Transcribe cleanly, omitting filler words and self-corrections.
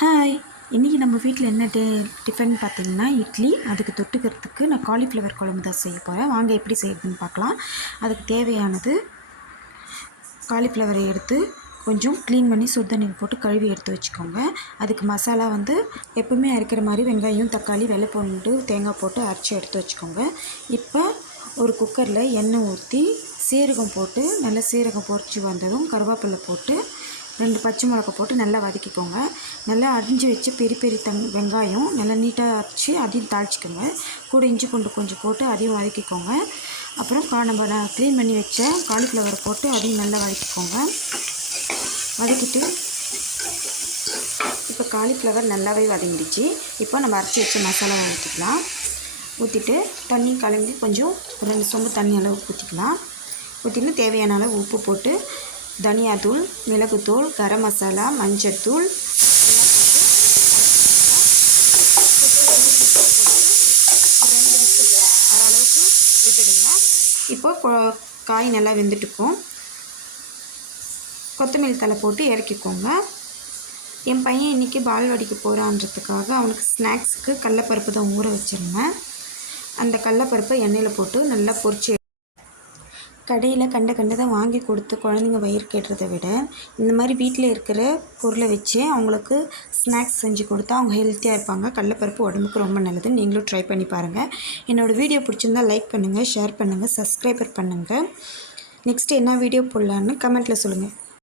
Hi, இன்றைக்கி நம்ம வீட்டில் என்ன டிஃபன் பார்த்திங்கன்னா இட்லி. அதுக்கு தொட்டுக்கிறதுக்கு நான் காலிஃப்ளவர் குழம்பு தான் செய்ய போகிறேன். வாங்க எப்படி செய்யறதுன்னு பார்க்கலாம். அதுக்கு தேவையானது காலிஃப்ளவரை எடுத்து கொஞ்சம் க்ளீன் பண்ணி சுடுதண்ணீர் போட்டு கழுவி எடுத்து வச்சுக்கோங்க. அதுக்கு மசாலா எப்பவுமே அரைக்கிற மாதிரி வெங்காயம், தக்காளி, வெள்ளைப்பூண்டு, தேங்காய் போட்டு அரைச்சி எடுத்து வச்சுக்கோங்க. இப்போ ஒரு குக்கரில் எண்ணெய் ஊற்றி சீரகம் போட்டு நல்லா சீரகம் பொரிச்சு வந்ததும் கருவேப்பிலை போட்டு 2 பச்சை மிளகா போட்டு நல்லா வதக்கிக்கோங்க. நல்லா அரிஞ்சு வச்சு பெரிய பெரிய வெங்காயம் நல்லா நீட்டாக அரைச்சி அதையும் தாளிச்சிக்கோங்க. கூட இஞ்சி பூண்டு கொஞ்சம் போட்டு அதையும் வதக்கிக்கோங்க. அப்புறம் நம்ம க்ளீன் பண்ணி வச்ச காலிஃப்ளவரை போட்டு அதையும் நல்லா வதக்கிக்கோங்க. வதக்கிட்டு இப்போ காலிஃப்ளவர் நல்லாவே வதங்கிடுச்சு. இப்போ நம்ம அரைச்சி வச்ச மசாலாவை ஊற்றிக்கலாம். ஊற்றிட்டு தண்ணி கலந்து கொஞ்சம் 2 சொம்பு தண்ணி அளவு ஊற்றிக்கலாம். ஊற்றிட்டு தேவையான அளவு உப்பு போட்டு தனியாத்தூள், மிளகுத்தூள், கரம் மசாலா, மஞ்சத்தூள் அளவுக்கு விட்டுடுங்க. இப்போ காய் நல்லா வெந்துட்டுக்கும். கொத்தமல்லி தழை போட்டு இறக்கிக்கோங்க. என் பையன் இன்றைக்கி பால்வாடிக்கு போகிறான்றதுக்காக அவனுக்கு ஸ்நாக்ஸுக்கு கடலப்பருப்பு தான் ஊற வச்சுருந்தேன். அந்த கடலப்பருப்பை எண்ணெயில் போட்டு நல்லா பொரிச்சு கடையில் கண்டதான் வாங்கி கொடுத்து குழந்தைங்க வயிறு கேட்டுறதை விட இந்த மாதிரி வீட்டில் இருக்கிற பொருளை வச்சு அவங்களுக்கு ஸ்நாக்ஸ் செஞ்சு கொடுத்தா அவங்க ஹெல்த்தியாக இருப்பாங்க. கடலப்பருப்பு உடம்புக்கு ரொம்ப நல்லது. நீங்களும் ட்ரை பண்ணி பாருங்கள். என்னோடய வீடியோ பிடிச்சிருந்தால் லைக் பண்ணுங்கள், ஷேர் பண்ணுங்கள், சப்ஸ்கிரைபர் பண்ணுங்கள். நெக்ஸ்ட்டு என்ன வீடியோ போடலான்னு கமெண்ட்டில் சொல்லுங்கள்.